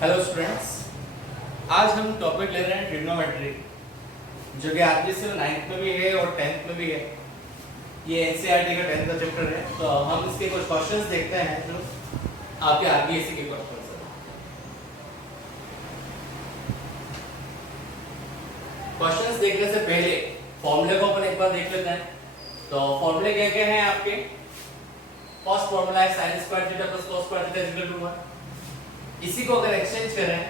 Hello students, आज हम topic ले रहे हैं ट्रिग्नोमेट्री, जो कि आपके सिर्फ 9th में भी है और 10th में भी है। ये एनसीईआरटी का 10th का चैप्टर है। तो हम इसके कुछ क्वेश्चंस देखते हैं जो आपके आरबीएससी के क्वेश्चंस हैं। क्वेश्चंस देखने से पहले फॉर्मूले को अपन एक बार देख लेते हैं। तो फॉर्मूले क्या क्या हैं आपके? फर्स्ट फॉर्मूला है sin square theta plus cos square theta equal to 1। इसी को अगर एक्सचेंज करें,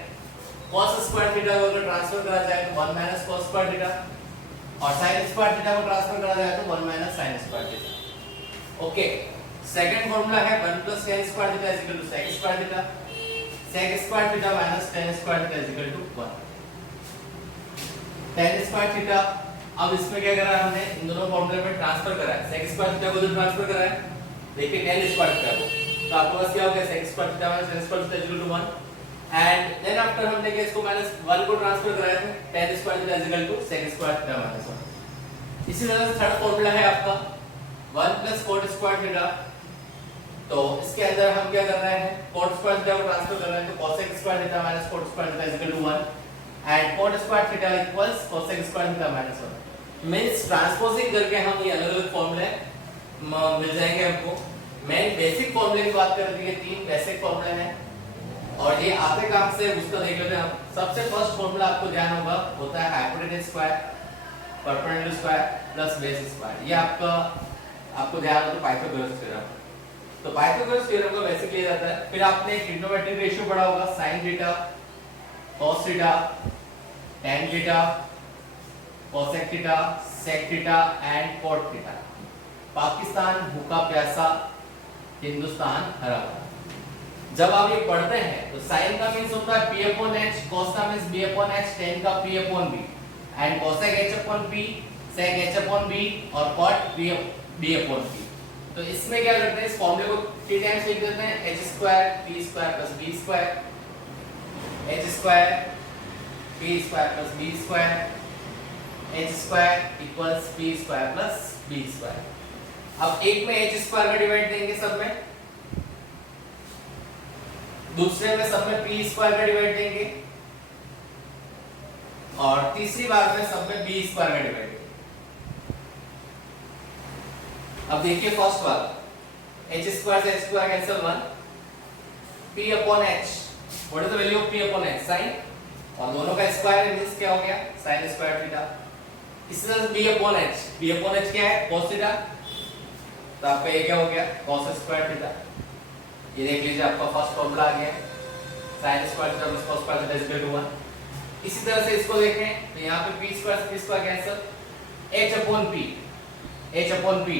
cos स्क्वायर थीटा को अगर ट्रांसफर करा जाए तो 1 माइनस cos स्क्वायर थीटा, और sin स्क्वायर थीटा को ट्रांसफर करा जाए तो 1 minus sin square theta. Okay, second formula है 1 plus tan square theta is equal to sec square theta, sec square theta minus tan square theta is equal to 1। tan square theta, अब इसमें क्या करा हमने, इन दोनों फार्मूले में ट्रांसफर करा है। sec स्क्वायर थीटा को जो ट्रांसफर करा है, देखिए tan स्क्वायर थीटा को, तो आपके पास क्या हो गया, sec square theta minus tan square theta is equal to 1। And then after हमने क्या इसको माइनस 1 को ट्रांसफर कराया था, tan square theta is equal to sec square theta minus 1। इसी तरह से थर्ड फार्मूला है आपका 1 प्लस cot स्क्वायर थीटा। तो इसके अंदर हम क्या कर रहे हैं, cot स्क्वायर थीटा को ट्रांसफर कर रहे हैं, तो cosec square theta minus cot square theta is equal to 1 and cot square theta equals cosec square theta minus 1। Means transposing करके हम ये अलग-अलग फार्मूले मिल जाएंगे हमको। मेन बेसिक फार्मूले की बात करते हैं, तीन बेसिक फार्मूले हैं और ये आते कहां से उसका देख लेते हैं हम। सबसे फर्स्ट फार्मूला आपको ध्यान होगा होता है hypotenuse square perpendicular square plus base square. ये आपको ध्यान हो तो पाइथागोरस थ्योरम। तो पाइथागोरस थ्योरम का बेसिक लिया जाता है। फिर आपने ट्रिग्नोमेट्रिक रेशियो पढ़ा होगा, sin theta cos theta tan theta cosec theta sec theta and cot theta. Pakistan भूखा प्यासा, हिंदुस्तान हरा भरा। जब आप ये पढ़ते हैं तो sin का मींस होता है p अपॉन h, cos का means b upon h, tan का p upon b and cosec h upon p, sec h upon b और cot b अपॉन p। तो इसमें क्या करते हैं, इस फॉर्मूले को 3 टाइम्स लिख देते हैं, h square p square plus b square, h square p square plus b square, h square equals p square plus b square. अब एक में h स्क्वायर का डिवाइड देंगे सब में, दूसरे में सब में p स्क्वायर का डिवाइड देंगे और तीसरी बार में सब में b स्क्वायर का डिवाइड देंगे। अब देखिए फर्स्ट वाला, h स्क्वायर से h square cancel 1, p upon h, what is the value of p upon h, sin, और दोनों का स्क्वायर मींस क्या हो गया, sin स्क्वायर थीटा। इसी तरह से b अपॉन h क्या है, cos थीटा, तो आपका ये क्या हो गया, cos स्क्वायर थीटा। ये देख लीजिए आपका फर्स्ट फॉर्मूला आ गया, sin square theta plus cos square theta is equal to 1। इसी तरह से इसको देखें तो यहाँ पे p स्क्वायर से p square cancel, h upon p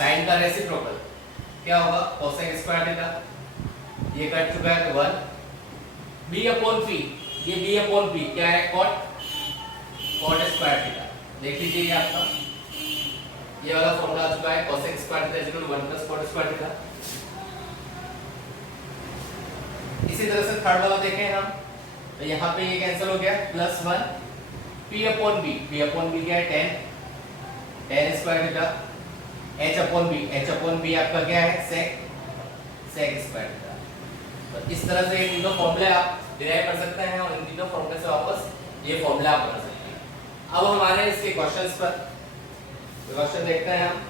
sin का रेसिप्रोकल क्या होगा, cosec स्क्वायर थीटा, ये कट चुका है तो 1, b अपॉन p, ये b अपॉन p क्या है, cot स्क्वायर थीटा। देख लीजिए ये आपका ये वाला फॉर्मूला आ चुका है, cosec square theta is equal to 1 plus cot square theta. इसी तरह से थर्ड वाला देखें हम तो यहाँ पे ये कैंसिल हो गया, प्लस 1 p अपॉन b क्या है, tan square theta, h upon b आपका क्या है, sec स्क्वायर थीटा। तो इस तरह से ये तीनों फॉर्मूले आप डिराइव कर सकते हैं और इन तीनों फॉर्मूले से वापस ये फॉर्मूला आप बना सकते हैं। अब हमारे इसके क्वेश्चंस पर क्वेश्चन देखते हैं हम।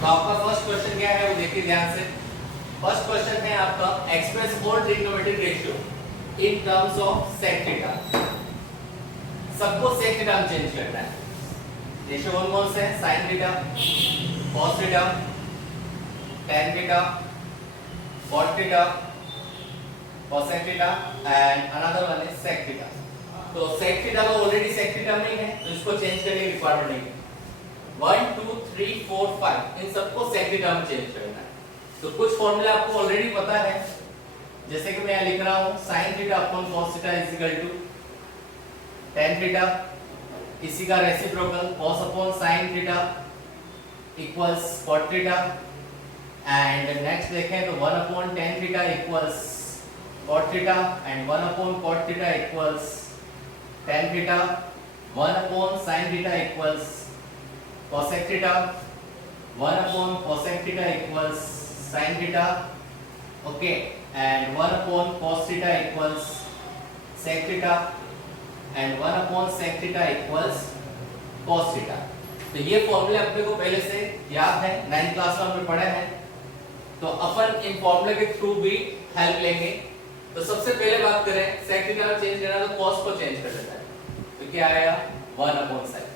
तो आपका फर्स्ट क्वेश्चन क्या है वो देखिए ध्यान से। फर्स्ट क्वेश्चन है आपका, express four trigonometric ratio in terms of sec theta. सबको sec थीटा में चेंज करना है। रेशियो कौन से हैं, sin theta, cos theta, tan theta, cot theta, cosec theta and another one is sec theta. तो sec थीटा तो already sec theta में ही है तो इसको चेंज करने की रिक्वायरमेंट नहीं है। 1 2 3 4 5 इन सबको sec थीटा में चेंज करना है। तो कुछ फॉर्मूले आपको ऑलरेडी पता है, जैसे कि मैं यहाँ लिख रहा हूँ sin theta upon cos theta is equal to tan theta, इसी का reciprocal cos upon sin theta equals cot theta and next देखें तो 1 upon tan theta equals cot theta and 1 upon cot theta equals tan theta, 1 upon sin theta equals cosec theta, 1 upon cosec theta equals sin theta, okay, and 1 upon cos theta equals sec theta and 1 upon sec theta equals cos theta। तो ये फॉर्मूले अपने को पहले से याद है, 9th class में हमने पढ़े हैं, तो अपन इन फॉर्मूले के थ्रू भी हेल्प लेंगे। तो सबसे पहले बात करें sec थीटा को चेंज करना, तो cos को चेंज कर देता है, तो क्या आएगा 1 upon sec।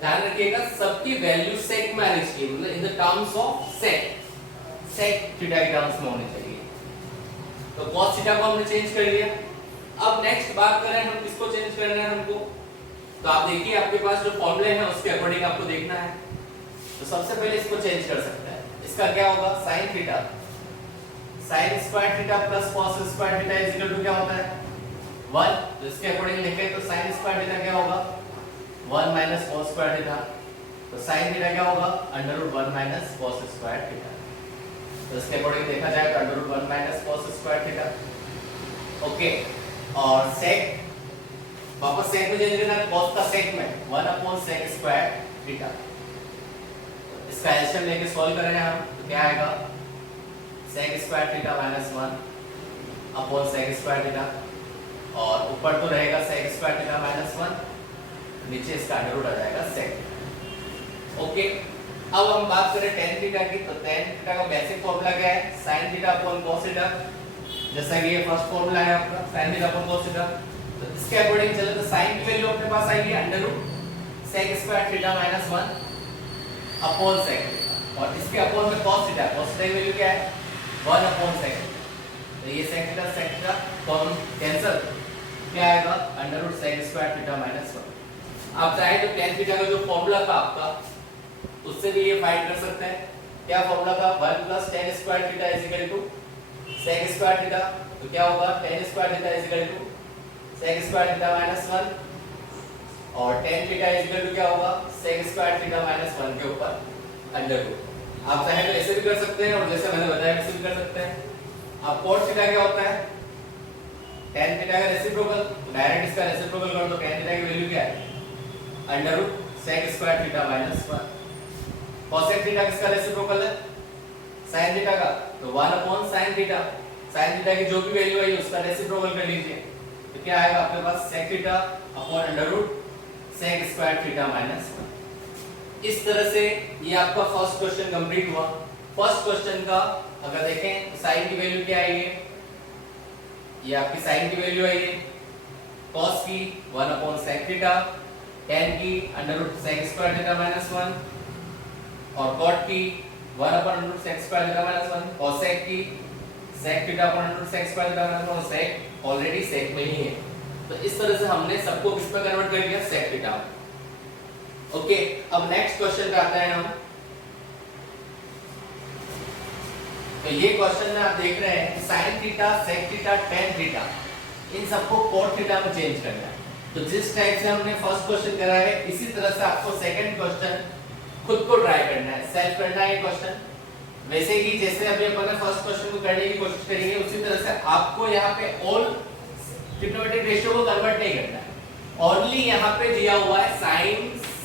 ध्यान रखिएगा सबकी वैल्यू sec में आनी चाहिए, मतलब in the terms of sec theta के टर्म्स में होनी चाहिए। तो cos थीटा को हमने चेंज कर लिया। अब नेक्स्ट बात करें हम किसको चेंज करना है हमको, तो आप देखिए आपके पास जो फॉर्मूले हैं उसके अकॉर्डिंग आपको देखना है। तो सबसे पहले इसको चेंज कर सकते हैं, इसका क्या होगा sin theta, sin square theta plus cos square theta is equal to क्या होता है 1, तो इसके अकॉर्डिंग लिखें तो sin स्क्वायर थीटा क्या होगा 1 माइनस cos स्क्वायर थीटा, तो sin थीटा क्या होगा √1 माइनस cos स्क्वायर थीटा। तो इसके अकॉर्डिंग देखा जाए तो √1 minus cos square theta, okay. और sec वापस sec में चेंज करना है, cos का sec में 1 अपॉन sec स्क्वायर थीटा। इसका एलसीएम लेके सॉल्व करेंगे हम, तो क्या आएगा sec square theta minus 1 upon sec square theta, और ऊपर तो रहेगा sec स्क्वायर थीटा माइनस 1, नीचे इसका अंडर आ जाएगा sec, ओके। अब हम बात करें tan थीटा की, तो tan थीटा का बेसिक फॉर्मूला क्या है sin theta upon cos theta, जैसा कि ये फर्स्ट फॉर्मूला है आपका sin theta upon cos theta. तो इसके अकॉर्डिंग चले तो sin की वैल्यू अपने पास आएगी √sec square theta minus 1 upon sec theta, और इसके अपॉन में cos थीटा की वैल्यू क्या है 1 अपॉन sec थीटा। तो ये sec थीटा कॉमन कैंसिल, क्या आएगा √sec स्क्वायर थीटा माइनस 1। आप चाहे तो tan थीटा का जो फॉर्मूला था आपका उससे भी ये फाइंड कर सकते हैं। क्या फॉर्मूला था 1 plus tan square theta is equal to sec square theta, तो क्या होगा tan square theta is equal to sec square theta minus 1, और tan theta is equal to क्या होगा sec स्क्वायर थीटा माइनस 1 के ऊपर √। आप चाहे तो ऐसे भी कर सकते हैं, और जैसे मैंने बताया वैसे भी कर सकते हैं। अब cos थीटा क्या होता है tan थीटा का रेसिप्रोकल, तो डायरेक्ट इसका रेसिप्रोकल कर दो, tan थीटा की वैल्यू क्या है √sec square theta minus 1। cosec theta किसका रेसिप्रोकल है sin थीटा का, तो 1 upon sin theta, sin theta की जो भी वैल्यू आई उसका रेसिप्रोकल कर लीजिए, तो क्या आएगा आपके पास sec theta upon √sec square theta minus 1। इस तरह से ये आपका फर्स्ट क्वेश्चन कंप्लीट हुआ। फर्स्ट क्वेश्चन का अगर देखें तो sin की वैल्यू क्या आई है, ये आपकी sin की वैल्यू आई है, cos की 1 अपॉन sec थीटा, tan की √sec स्क्वायर थीटा माइनस 1, और cot की 1 upon √sec square theta minus 1, cosec की sec theta upon √sec square theta minus 1, sec already sec में ही है। तो इस तरह से हमने सबको किस पे कन्वर्ट कर लिया sec थीटा। ओके, अब नेक्स्ट क्वेश्चन पे आते हैं हम। तो ये क्वेश्चन में आप देख रहे हैं sin theta, sec theta, tan theta, इन सबको cot थीटा में चेंज करना है। तो जिस टाइप से हमने फर्स्ट क्वेश्चन करा है इसी तरह से आपको सेकंड क्वेश्चन खुद को ट्राई करना है, सेल्फ करना है ये क्वेश्चन। वैसे ही जैसे अभी अपन ने फर्स्ट क्वेश्चन को करने की कोशिश करेंगे उसी तरह से आपको यहाँ पे ऑल ट्रिग्नोमेट्रिक रेशियो को कन्वर्ट नहीं करना है। ओनली यहाँ पे दिया हुआ है sin,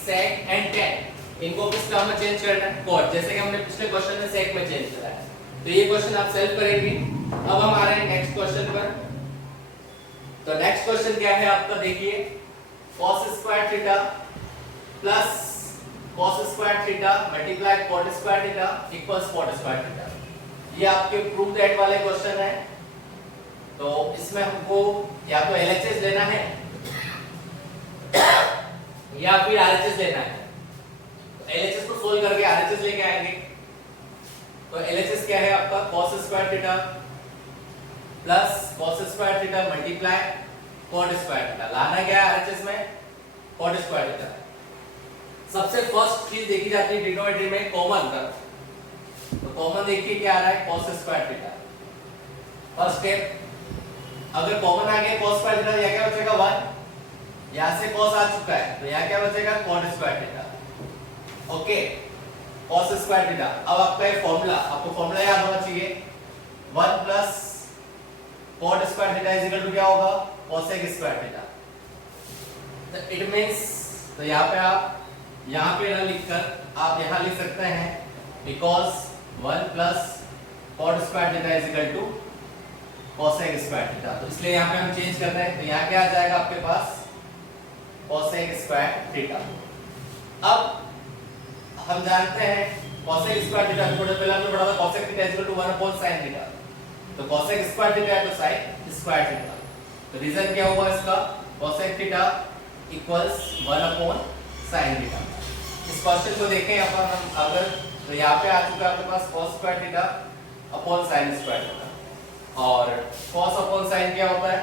sec एंड tan, इनको किस टर्म में चेंज करना है cot, जैसे कि हमने पिछले क्वेश्चन में sec में चेंज करा है। तो ये क्वेश्चन आप सेल्फ करेंगे। अब हम आ रहे हैं नेक्स्ट क्वेश्चन पर। तो नेक्स्ट क्वेश्चन क्या है आपका, देखिए cos square theta plus cos square theta multiply cot square theta equals cot square theta. ये आपके प्रूव दैट वाले क्वेश्चन है। तो इसमें हमको या तो LHS लेना है या फिर RHS लेना है। तो LHS को सोल्व करके RHS लेके आएंगे। तो LHS क्या है आपका cos square theta plus cos square theta multiply cot square theta. लाना क्या है RHS में cot स्क्वायर थीटा। सबसे फर्स्ट चीज देखी जाती है ट्रिग्नोमेट्री में कॉमन का। तो कॉमन देखिए क्या आ रहा है cos square theta. First step, अगर कॉमन आ गया cos स्क्वायर थीटा, यहां क्या बचेगा 1, यहां से cos आ चुका है तो यहां क्या बचेगा cot square theta. Okay, cos square theta. अब आपका ये फॉर्मूला, आपको फॉर्मूला याद होना चाहिए 1 plus cot square theta is equal to क्या होगा cosec स्क्वायर थीटा। तो इट मींस तो यहाँ पे आप यहाँ पे ना लिखकर आप यहाँ लिख सकते हैं because 1 plus cot square theta is equal to cosec square theta. तो इसलिए यहाँ पे हम चेंज कर रहे हैं, तो यहाँ क्या आ जाएगा आपके पास cosec स्क्वायर थीटा। अब हम जानते हैं cosec स्क्वायर थीटा थोड़ा पहले हमने पढ़ा था cosec theta is equal to 1 upon sin theta. तो cosec स्क्वायर थीटा है तो sin स्क्वायर थीटा। तो रीजन क्या होगा इसका cosec theta equals 1 upon sin theta. इस क्वेश्चन को देखें यहाँ पर हम अगर तो यहाँ पे आ चुका है आपके पास cos square theta upon sin square theta और cos अपॉन sin क्या होता है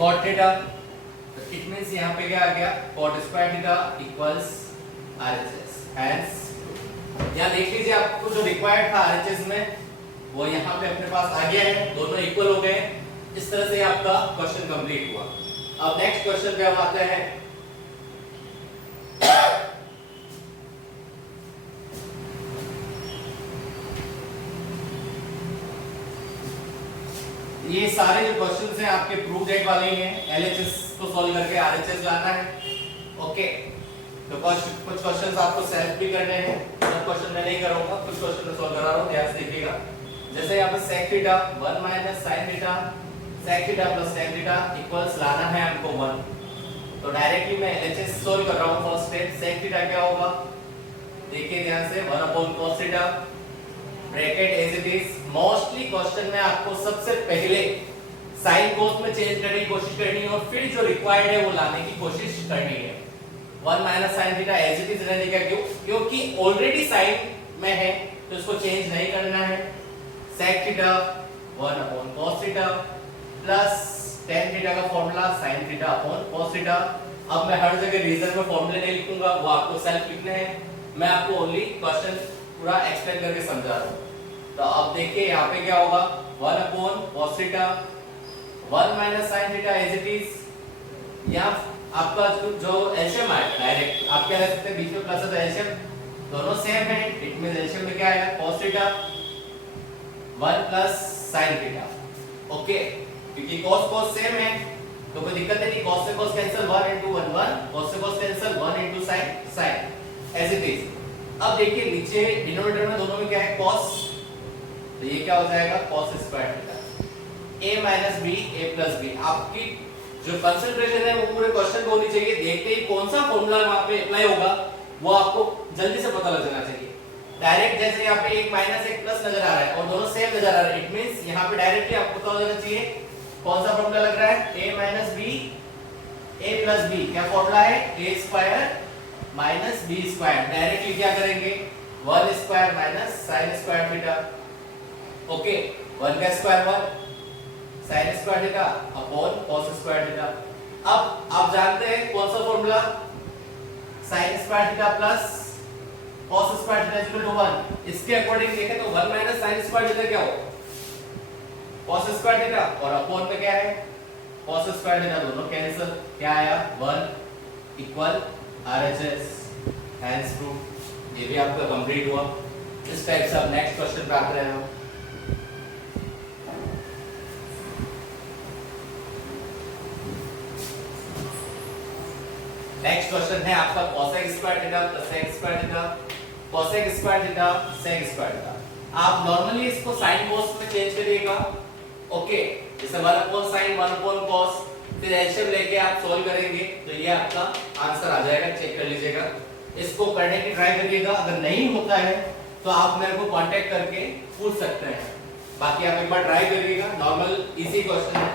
cot थीटा। तो इट मींस यहाँ पे क्या आ गया cot square theta equals RHS। Hence यहाँ देख लीजिए आपको जो रिक्वायर्ड था RHS में वो यहाँ पे अपने पास आ गया है, दोनों इक्वल हो गए। इस तरह से आपका क्वेश्चन कंप्लीट हुआ। अब नेक्स्ट क्वेश्चन पे हम आते हैं। ये सारे जो क्वेश्चंस हैं आपके प्रूफ डेट वाले ही हैं, LHS को सॉल्व करके RHS लाना है। ओके, तो कुछ क्वेश्चंस आपको सेल्फ भी करने हैं, सब क्वेश्चन मैं नहीं करूंगा, कुछ क्वेश्चन मैं सॉल्व करा रहा हूं, ध्यान से देखिएगा। जैसे यहाँ पे sec theta 1 minus sin theta sec theta plus tan theta equals लाना है हमको 1। तो डायरेक्टली मैं LHS सॉल्व कर रहा हूं। फर्स्ट स्टेप sec थीटा क्या होगा देखिए ध्यान से 1 upon cos theta bracket as it is. Mostly question में आपको सबसे पहले sin cos में चेंज करने की कोशिश करनी है और फिर जो रिक्वायर्ड है वो लाने की कोशिश करनी है। 1 minus sin theta as it is रहने का क्योंकि ऑलरेडी sin में है तो इसको चेंज नहीं करना है। sec theta 1 upon cos theta plus tan theta का formula sin theta upon cos theta. अब मैं हर जगह रीजन में फॉर्मूले नहीं लिखूंगा, वो आपको सेल्फ लिखने हैं, मैं आपको ओनली क्वेश्चन पूरा एक्सप्लेन करके समझा रहा हूं। तो अब देखिए यहाँ पे क्या होगा 1 upon cos theta 1 minus sin theta as it is. यहाँ आपका जो एलसीएम आएगा डायरेक्ट आप क्या रख सकते हैं बीच में प्लस है तो एलसीएम दोनों सेम है, इट मींस एलसीएम में क्या आएगा cos theta 1 plus sin theta. Okay, क्योंकि cos cos सेम है तो कोई दिक्कत नहीं, cos से cos कैंसिल 1 into 1 1 cos से cos cancel 1 into sin sin as it is. अब देखिए नीचे डिनोमिनेटर में दोनों में क्या है cos, तो ये क्या हो जाएगा cos square theta a minus b a plus b। आपकी जो कंसंट्रेशन है वो पूरे क्वेश्चन को होनी चाहिए, देखते ही कौन सा फॉर्मूला वहां पे अप्लाई होगा वो आपको जल्दी से पता लग जाना चाहिए। डायरेक्ट जैसे यहाँ पे एक माइनस एक प्लस नजर आ रहा है और दोनों सेम नजर आ रहा है, इट मींस यहाँ पे डायरेक्टली आपको पता हो जाना चाहिए कौन सा फॉर्मूला लग रहा है a minus b a plus b। क्या फॉर्मूला है a square minus b square. Directly क्या करेंगे 1 square minus sin square theta. Okay, 1 का square 1 sin square theta upon cos square theta. अब आप जानते हैं कौन सा formula sin square theta plus cos square theta equal to 1। इसके अकॉर्डिंग देखें तो 1 माइनस sin स्क्वायर थीटा क्या हो cos स्क्वायर थीटा और अपॉन में क्या है cos स्क्वायर थीटा, दोनों कैंसिल, क्या आया 1 इक्वल RHS। हेंस प्रूफ ये भी आपका कंप्लीट हुआ। इस टाइप से अब नेक्स्ट क्वेश्चन पे आते हैं हम। नेक्स्ट क्वेश्चन है आपका cosec square theta plus sec square theta cosec square theta sec square theta. आप नॉर्मली इसको sin cos में चेंज करिएगा। ओके, जैसे 1 अपॉन sin 1 अपॉन cos, फिर एलसीएम लेके आप सॉल्व करेंगे तो ये आपका आंसर आ जाएगा, चेक कर लीजिएगा। इसको करने की ट्राई करिएगा, अगर नहीं होता है तो आप मेरे को कांटेक्ट करके पूछ सकते हैं, बाकी आप एक बार ट्राई करिएगा। नॉर्मल इजी क्वेश्चन है।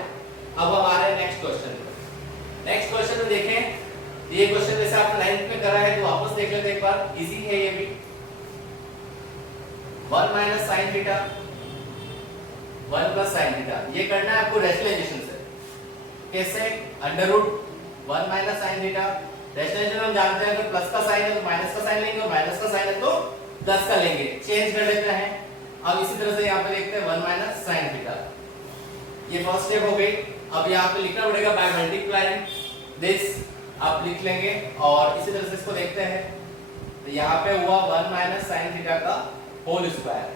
अब हम आ रहे हैं नेक्स्ट क्वेश्चन पे। नेक्स्ट क्वेश्चन में देखें, ये क्वेश्चन जैसे आपने 9th में करा है तो वापस देख लेते हैं एक बार, इजी है ये भी। 1 minus sin theta 1 plus sin theta, ये करना है आपको रैशनलाइजेशन से। कैसे? Under root 1 minus sin theta, rationalisation हम जानते हैं अगर प्लस का साइन है तो माइनस का साइन लेंगे और माइनस का साइन है तो प्लस का लेंगे, चेंज कर लेते हैं। अब इसी तरह से यहाँ पे देखते हैं 1 माइनस sin थीटा, ये फर्स्ट स्टेप हो गई। अब यहाँ पे लिखना पड़ेगा बाय मल्टीप्लाइंग दिस, आप लिख लेंगे और इसी तरह से इसको देखते हैं। तो यहाँ पे हुआ 1 माइनस sin थीटा का होल स्क्वायर,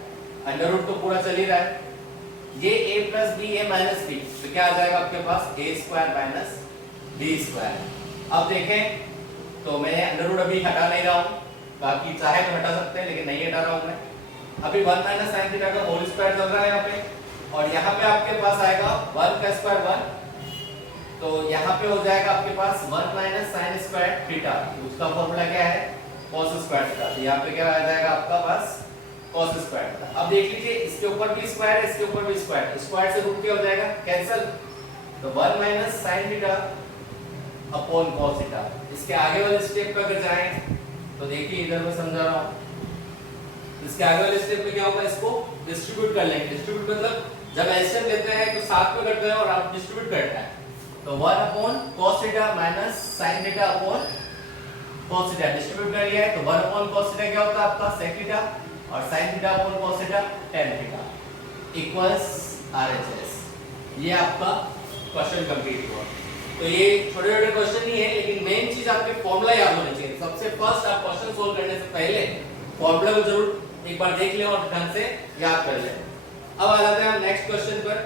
अंडर रूट तो पूरा चल ही रहा है ये a plus b a minus b, तो क्या आ जाएगा आपके पास a square minus b square. अब देखें तो मैं अंडर रूट अभी हटा नहीं रहा हूँ, बाकी चाहे तो हटा सकते हैं लेकिन नहीं हटा रहा हूँ मैं। अभी 1 माइनस साइन थीटा का होल स्क्वायर चल रहा है यहाँ पे, और यहाँ पे आपके पास आएगा 1 का स्क्वायर 1, तो यहाँ पे हो जाएगा आपके पास 1 माइनस साइन स्क्वायर थीटा, उसका फॉर्मूला क्या है cos स्क्वायर थीटा, तो यहाँ पे क्या आ जाएगा आपका पास cos स्क्वायर थीटा। अब देख लीजिए इसके ऊपर भी स्क्वायर है, इसके ऊपर भी स्क्वायर, स्क्वायर से रूट क्या हो जाएगा कैंसिल, तो 1 minus sine theta upon cos theta. इसके आगे वाले स्टेप पे अगर जाएं तो देखिए इधर मैं समझा रहा हूँ, इसके आगे वाले स्टेप में क्या होगा, इसको डिस्ट्रीब्यूट कर लेंगे। डिस्ट्रीब्यूट मतलब जब एलसीएम लेते हैं तो साथ में करते हैं और आप डिस्ट्रीब्यूट करते हैं, तो 1 upon cos theta minus sin theta upon cos theta distribute कर लिया है, तो 1 अपॉन cos थीटा क्या होता है आपका sec थीटा, और sin theta upon cos theta tan theta equals RHS। ये आपका क्वेश्चन कंप्लीट हुआ। तो ये छोटे-छोटे क्वेश्चन ही है, लेकिन मेन चीज आपके फॉर्मूला याद होने चाहिए। सबसे फर्स्ट आप क्वेश्चन सोल्व करने से पहले फॉर्मूला को जरूर एक बार देख लें और ढंग से याद कर लें। अब आ जाते हैं नेक्स्ट क्वेश्चन पर।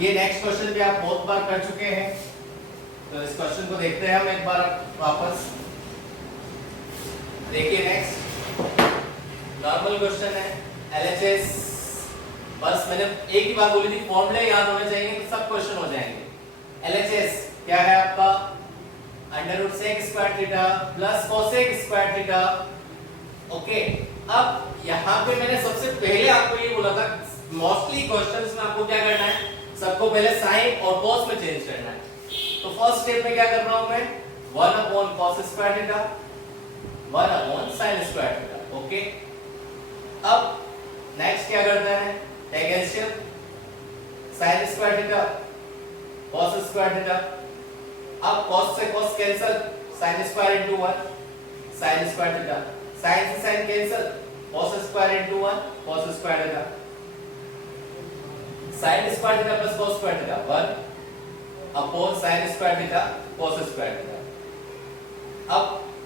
ये नेक्स्ट क्वेश्चन भी आप बहुत बार कर चुके हैं, तो इस क्वेश्चन को देखते हैं हम एक बार वापस। देखिए नेक्स्ट नॉर्मल क्वेश्चन है, LHS। बस मैंने एक ही बात बोली थी, फॉर्मूले याद होने चाहिए तो सब क्वेश्चन हो जाएंगे। LHS क्या है आपका, under root sec square theta plus cosec square theta. Okay, अब यहाँ पे मैंने सबसे पहले आपको ये बोला था, मोस्टली क्वेश्चंस में आपको क्या करना है, सबको पहले साइन और कॉस में चेंज करना है। तो फर्स्ट स्टेप में क्या कर रहा हूं मैं, 1 upon cos square theta 1 upon sin square theta. Okay, अब नेक्स्ट क्या करना है, take LCM, sin square theta cos square theta. अब cos से cos cancel, sin square into 1 sin square theta, sin से sin cancel, cos square into 1 cos square theta, sin square theta plus cos square theta 1 upon sin square theta cos square theta. अब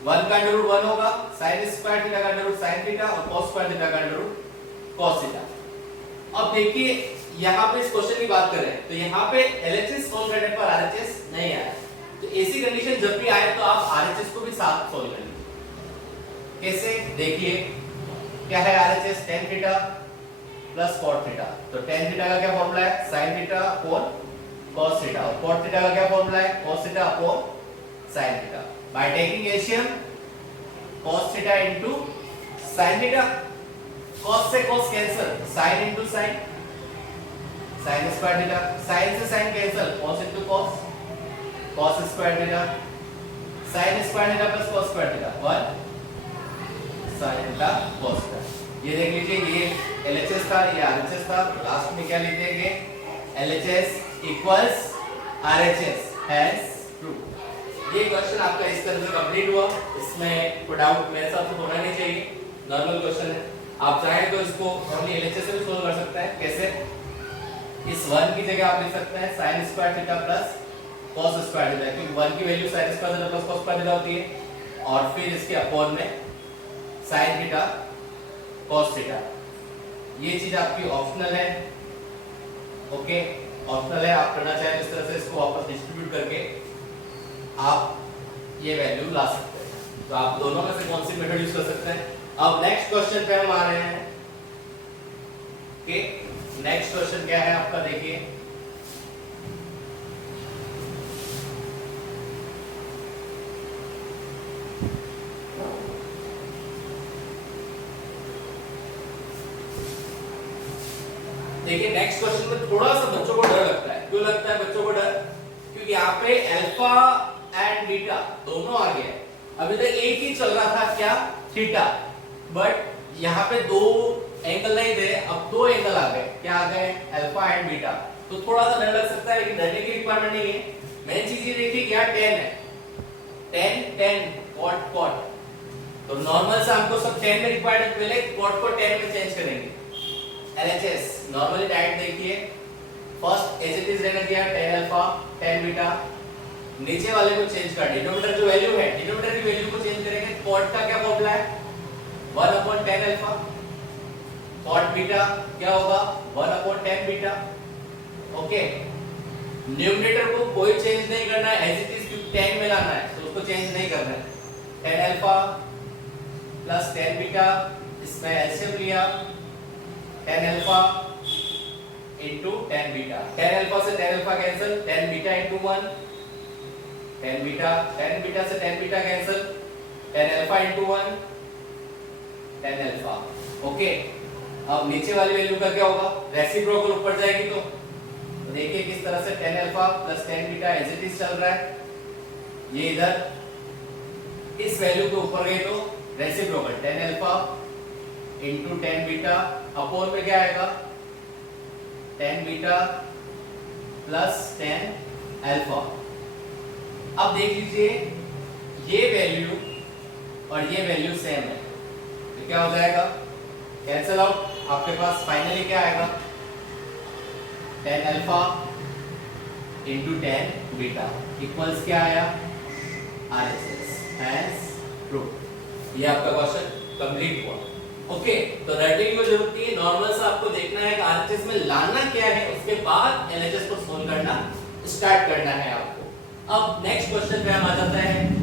1 का under root 1 होगा, sin square theta का under root sin theta और cos square theta का under root cos theta. अब देखिए यहाँ पे इस क्वेश्चन की बात करें तो यहाँ पे LHS सोल्व करने पर RHS नहीं आया, तो ऐसी कंडीशन जब भी आए तो आप RHS को भी साथ सोल्व कर लीजिए। कैसे, देखिए क्या है RHS, tan theta plus cot theta, तो tan थीटा का क्या फॉर्मूला है, sin theta upon cos theta, और cot थीटा का क्या फॉर्मूला है, cos theta upon sin theta. By taking LCM cos theta into sin theta, cos से cos cancel, sin into sin, sin square theta, sin से sin cancel, cos into cos, cos square theta, sin square theta plus cos square theta 1 sin theta cos theta. ये देख लीजिए, ये LHS था, ये RHS था, last में क्या लिख देंगे, LHS equals RHS has prove. ये क्वेश्चन आपका इस तरह से कंप्लीट हुआ, इसमें कोई डाउट मेरे हिसाब से होना नहीं चाहिए, नॉर्मल क्वेश्चन है। आप चाहें तो इसको ओनली LHS से भी सोल्व कर सकते हैं। कैसे, इस 1 की जगह आप लिख सकते हैं sin square theta plus cos square theta, क्योंकि 1 की value sin square theta plus cos square theta होती है, और फिर इसके अपॉन में sin थीटा cos थीटा। ये चीज आपकी ऑप्शनल है। ओके, ऑप्शनल है, आप करना चाहें इस तरह से इसको वापस डिस्ट्रीब्यूट करके आप ये वैल्यू ला सकते हैं। तो आप दोनों में से कौन सी मेथड यूज कर सकते हैं। अब नेक्स्ट क्वेश्चन पे हम आ रहे हैं। ओके, नेक्स्ट क्वेश्चन क्या है आपका, देखिए देखिए नेक्स्ट क्वेश्चन में थोड़ा सा बच्चों को डर लगता है। क्यों लगता है बच्चों को डर, क्योंकि यहाँ पे अल्फा एंड बीटा दोनों आ गए। अभी तक एक ही चल रहा था क्या, थीटा, बट यहाँ पे दो एंगल नहीं थे, अब दो एंगल आ गए। क्या आ गए, अल्फा एंड बीटा। तो थोड़ा सा डर लग सकता है, लेकिन डरने की रिक्वायरमेंट नहीं है। मेन चीज ये देखिए क्या tan है, tan cot cot, तो नॉर्मल से हमको सब tan में रिक्वायर्ड है, पहले cot को tan में चेंज करेंगे। LHS नॉर्मली डायरेक्ट देखिए, फर्स्ट एज इट इज रहने दिया tan अल्फा tan बीटा, नीचे वाले को चेंज कर, डिनोमिनेटर जो वैल्यू है, डिनोमिनेटर की वैल्यू को चेंज करेंगे। cot का क्या फॉर्मूला है, tan अल्फा, cot बीटा क्या होगा 1 upon tan beta. Okay, numerator को कोई चेंज नहीं करना है, एज इट इज क्योंकि tan में लाना है तो उसको चेंज नहीं करना है। tan alpha plus tan beta, इसमें एलसीएम लिया tan alpha into tan beta. tan alpha से tan alpha cancel, tan beta into 1 tan beta से tan beta cancel, tan alpha into 1 tan alpha. Okay, अब नीचे वाली वैल्यू का क्या होगा, रेसिप्रोकल ऊपर जाएगी तो देखिए किस तरह से tan alpha plus tan beta as it is चल रहा है, ये इधर इस वैल्यू के ऊपर गई तो reciprocal tan alpha into tan beta upon में क्या आएगा tan beta plus tan alpha. अब देख लीजिए ये वैल्यू और ये वैल्यू सेम है तो क्या हो जाएगा, कैंसिल आउट, आपके पास फाइनली क्या आएगा tan alpha into tan beta equals क्या आया RHS, हैंस प्रूफ। ये आपका क्वेश्चन कंप्लीट हुआ। ओके, तो रटने की कोई जरूरत नहीं है, नॉर्मल सा आपको देखना है कि RHS में लाना क्या है, उसके बाद LHS को सोल्व करना स्टार्ट करना है आपको। अब नेक्स्ट क्वेश्चन पे हम आ जाते हैं।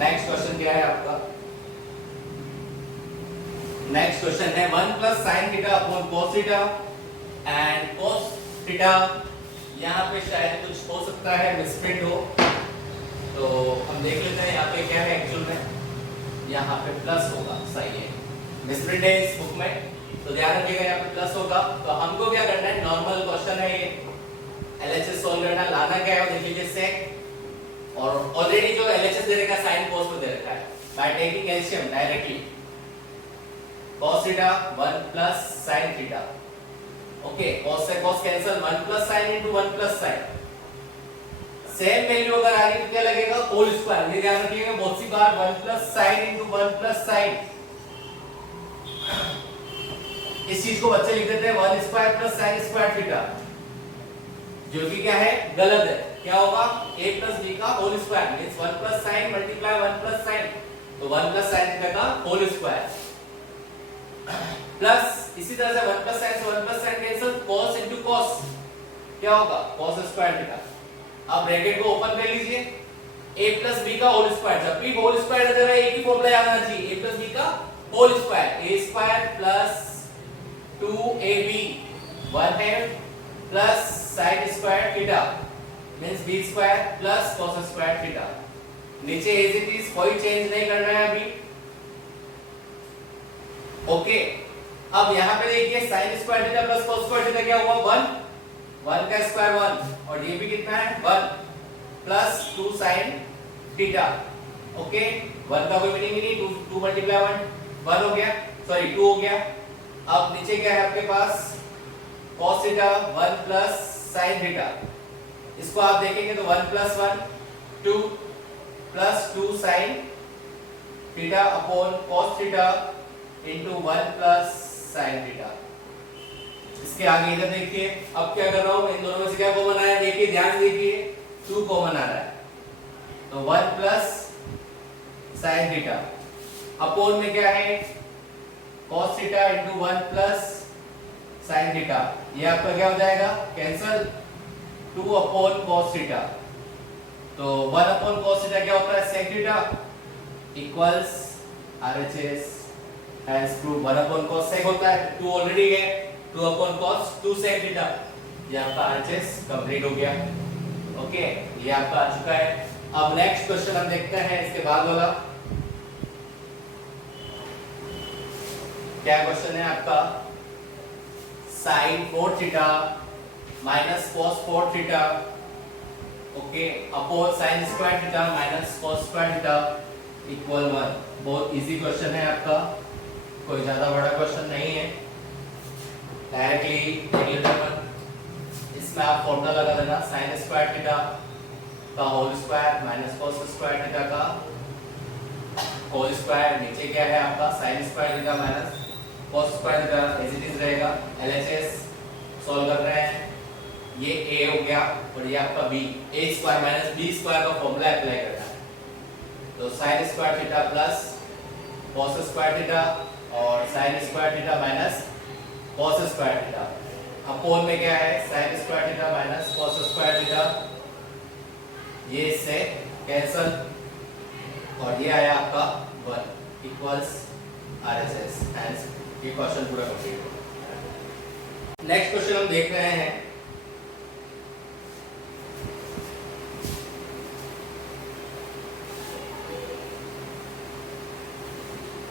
नेक्स्ट क्वेश्चन क्या है आपका, नेक्स्ट क्वेश्चन है 1 plus sine theta upon cos theta and cos theta. यहाँ पे शायद कुछ हो सकता है मिसप्रिंट हो, तो हम देख लेते हैं यहाँ पे क्या है एक्चुअल में। यहाँ पे प्लस होगा, सही है, मिसप्रिंट है इस बुक में तो ध्यान रखिएगा, यहाँ पे प्लस होगा। तो हमको क्या करना है, नॉर्मल क्वेश्चन है ये, LHS सोल्व करना, लाना क्या है देख लीजिए सेक, और ऑलरेडी जो LHS दे रखा है साइन cos में दे रखा है, by taking LCM directly cos theta 1 plus sin theta. Okay, cos से cos cancel, 1 plus sin into 1 plus sin। Same value अगर आ रही तो क्या लगेगा होल स्क्वायर, ये ध्यान रखिएगा बहुत सी बार 1 plus sin into 1 plus sin। इस चीज को बच्चे लिख देते हैं 1 square plus sin square theta, जो कि क्या है गलत है। क्या होगा a प्लस b का whole square means 1 plus sin multiply 1 plus sin, तो 1 प्लस sin थीटा का होल स्क्वायर प्लस इसी तरह से 1 प्लस sin से 1 plus sin cancel, cos into cos क्या होगा cos स्क्वायर थीटा। अब ब्रैकेट को ओपन कर लीजिए, a प्लस b का होल स्क्वायर, जब भी होल स्क्वायर नजर आए एक ही फॉर्मूला याद आना चाहिए, a प्लस b का whole square, a square plus 2ab 1 है plus sin square theta means b square plus cos square theta. नीचे एज इट इज, कोई चेंज नहीं करना है अभी। ओके, अब यहाँ पे देखिए sin square theta plus cos square theta क्या हुआ 1 का स्क्वायर 1 और ये भी कितना है 1 प्लस 2 sin थीटा। ओके, 1 का कोई मीनिंग ही नहीं, 2 मल्टीप्लाई 1 हो गया, सॉरी 2 हो गया। अब नीचे क्या है आपके पास cos theta 1 plus sin theta, इसको आप देखेंगे तो 1 plus 1 2 plus 2 sin theta upon cos theta into 1 plus sin theta. इसके आगे इधर देखिए, अब क्या कर रहा हूं मैं, इन दोनों में से क्या कॉमन आया देखिए, ध्यान से देखिए 2 कॉमन आ रहा है तो 1 प्लस sin थीटा अपॉन में क्या है cos theta into 1 plus sin theta. ये आपका क्या हो जाएगा कैंसिल, 2 अपॉन cos थीटा, तो 1 अपॉन cos थीटा क्या होता है sec theta equals RHS hence prove. 1 upon cos sec होता है, 2 ऑलरेडी है, 2 अपॉन cos 2 sec थीटा। ये आपका RHS कंप्लीट हो गया। ओके, ये आपका आ चुका है। अब नेक्स्ट क्वेश्चन हम देखते हैं इसके बाद वाला। क्या क्वेश्चन है आपका, sin 4 theta minus cos 4 theta okay upon sin square theta minus cos square theta equal 1। बहुत इजी क्वेश्चन है आपका, कोई ज्यादा बड़ा क्वेश्चन नहीं है, डायरेक्टली देख लेते हैं। इसमें आप फॉर्मूला लगा देना sin स्क्वायर थीटा का whole square minus cos square theta का होल स्क्वायर, नीचे क्या है आपका sin square theta minus cos square theta as it is रहेगा। LHS सॉल्व कर रहे हैं, ये a हो गया और ये आपका b, a square minus b square का फॉर्मूला अप्लाई करना है। तो sine square theta plus cos square theta और sine square theta minus cos square theta upon में क्या है sine square theta minus cos square theta, ये इससे कैंसल और ये आया आपका 1 इक्वल्स RHS। हेंस ये क्वेश्चन पूरा कंप्लीट हो। नेक्स्ट क्वेश्चन हम देख रहे हैं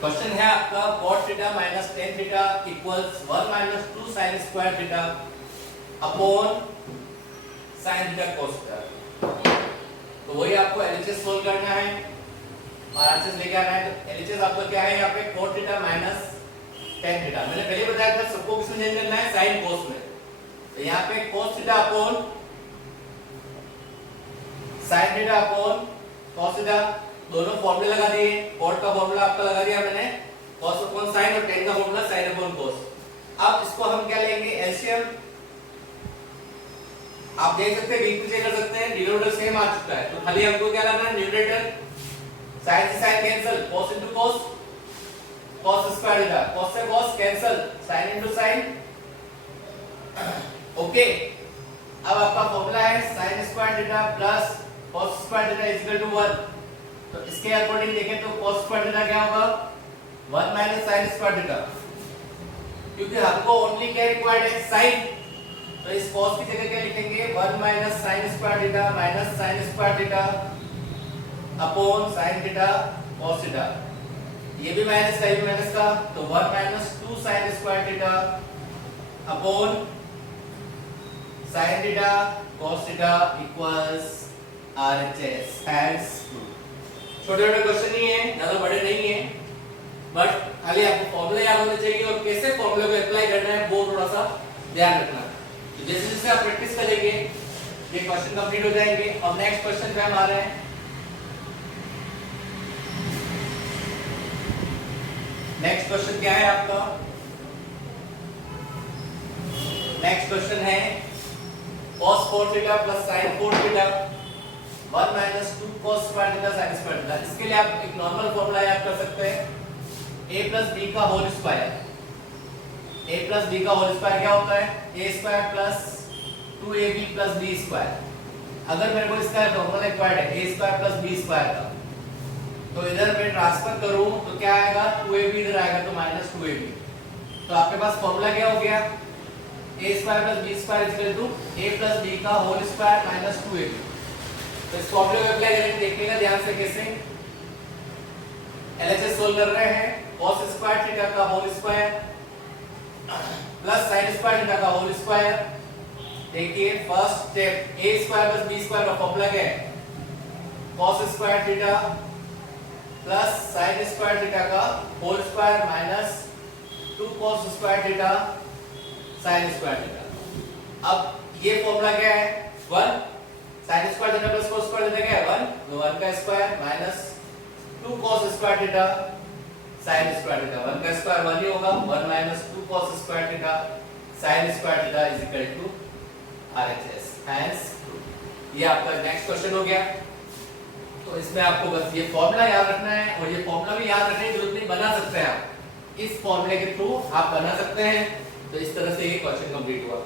क्वेश्चन है आपका cot theta minus tan theta equals 1 minus 2 sin square theta upon sin theta cos theta. तो वही आपको LHS सोल्व करना है और आंसर लेके आना है। तो LHS आपका क्या है यहाँ पे cot theta minus tan theta. मैंने पहले बताया था सबको किसमें चेंज करना है sin cos में। तो यहाँ पे cos theta upon sin theta upon cos theta दोनों फॉर्मूले लगा दिए। cot का फॉर्मूला आपका लगा दिया मैंने cos अपॉन sin और tan का फॉर्मूला sin अपॉन cos। अब इसको हम क्या लेंगे एलसीएम। आप देख सकते हैं बीच में चेक कर सकते हैं डिनोमिनेटर सेम आ चुका है तो खाली हमको क्या लाना है न्यूमरेटर sin से sin cancel cos into cos cos square theta cos से cos cancel sin into sin okay. अब आपका फॉर्मूला है sin square theta plus cos square theta is equal to 1। तो इसके अकॉर्डिंग देखें तो cos स्क्वायर थीटा क्या होगा 1 माइनस sin स्क्वायर थीटा, क्योंकि हमको ओनली क्या रिक्वायर्ड है sin। तो इस cos की जगह क्या लिखेंगे 1 minus sin square theta minus sin square theta upon sin theta cos theta. ये भी माइनस का ये भी माइनस का तो 1 minus 2 sin square theta upon sin theta cos theta equals RHS। Hence छोटे छोटे क्वेश्चन ही है ज्यादा बड़े नहीं है बट खाली आपको फॉर्मूला याद होने चाहिए और कैसे फॉर्मूले को अप्लाई करना है वो थोड़ा सा ध्यान रखना। तो जैसे जैसे आप प्रैक्टिस करेंगे ये क्वेश्चन कंप्लीट हो जाएंगे। अब नेक्स्ट क्वेश्चन पे हम आ रहे हैं। नेक्स्ट क्वेश्चन क्या है आपका नेक्स्ट क्वेश्चन है cos 4 theta plus sin 4 theta 1 minus 2 cos square theta sin square theta. इसके लिए आप एक नॉर्मल फॉर्मूला याद कर सकते हैं a प्लस b का whole square. a plus b का होल स्क्वायर क्या होता है a square plus 2ab plus b square. अगर मेरे को इसका फॉर्मूला रिक्वायर्ड है a square plus b square का तो इधर मैं ट्रांसफर करूं तो क्या आएगा 2ab इधर आएगा तो माइनस 2ab। तो आपके पास फॉर्मूला क्या हो गया a square plus b square is equal to a plus b का होल स्क्वायर माइनस 2ab। तो इस फॉर्मूले को अप्लाई करेंगे देखिएगा ध्यान से कैसे LHS सोल्व कर रहे हैं। cos स्क्वायर थीटा का whole square plus sin square theta का होल स्क्वायर। देखिए first step a square plus b square का फॉर्मूला क्या है cos square theta plus sin square theta का whole square minus 2 cos square theta sin square theta. अब ये formula क्या है 1 sin square theta plus cos square theta क्या है 1 तो 1 का square minus 2 cos square theta sin square theta. 1 का स्क्वायर 1 ही होगा 1 minus 2 cos square theta sin square theta is equal to RHS। Hence ये आपका नेक्स्ट क्वेश्चन हो गया। तो इसमें आपको बस ये फॉर्मूला याद रखना है और ये फॉर्मूला भी याद रखने की जरूरत नहीं, बना सकते हैं आप इस फॉर्मूले के थ्रू आप बना सकते हैं। तो इस तरह से ये क्वेश्चन कंप्लीट हुआ।